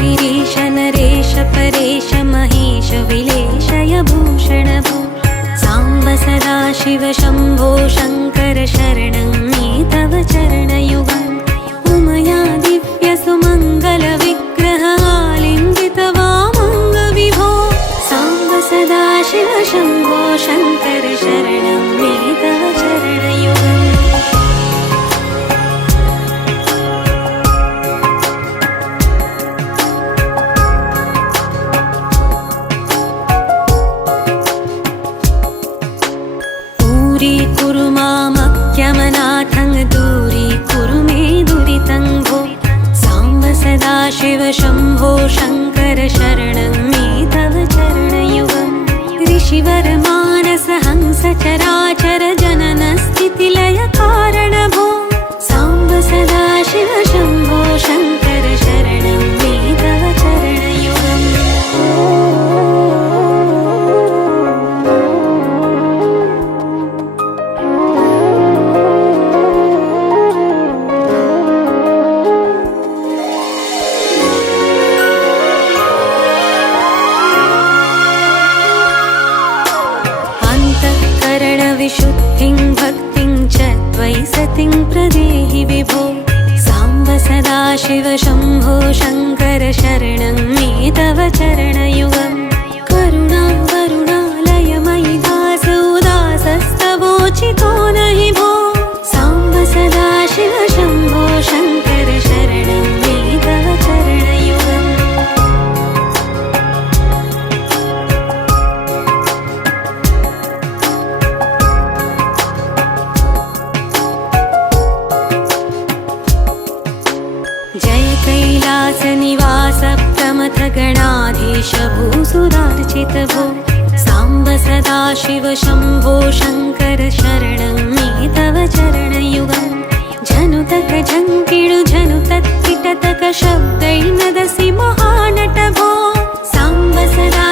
गिरीश नरेश परेश महेश विलेशय भूषण भो साम्ब सदा शिव शम्भो शङ्कर शरणं मे तव चरणयुगम् उमया दिव्य सुमङ्गल विग्रह आलिङ्गित वामङ्ग विभो साम्ब सदा शिव शम्भो शङ्कर शरणं मे तव चरणयुगम् दूरीकुरु मामख्यमनाथं दूरीकुरु मे दुरितं भो साम्ब सदा शिव शम्भो शङ्कर शरणं मे तव चरणयुगम् ऋषिवर मानस हंस चराचर जनन स्थितिलय कारण भो साम्ब सदा शिव शम्भो शङ्कर शरणं मे तव चरणयुगम् विशुद्धिं भक्तिं च त्वयि सतिं प्रदेहि विभो साम्ब सदा शिव शम्भो शङ्कर शरणं मे तव चरणयुगम् करुणा वरुणालयमयि दास उदासस्तवोचितो नहि भो साम्ब सदा शिव शम्भो शङ्कर शरणं मे तव चरणयुगम् जय कैलास निवास प्रमथ गणाधीश भूसुरार्चित भो साम्ब सदा शिव शम्भो शङ्कर शरणं मे तव चरणयुगम् जनुतक झङ्किळु जनुतत्किटतक शब्दैर्नदसि महानट भो साम्ब सदा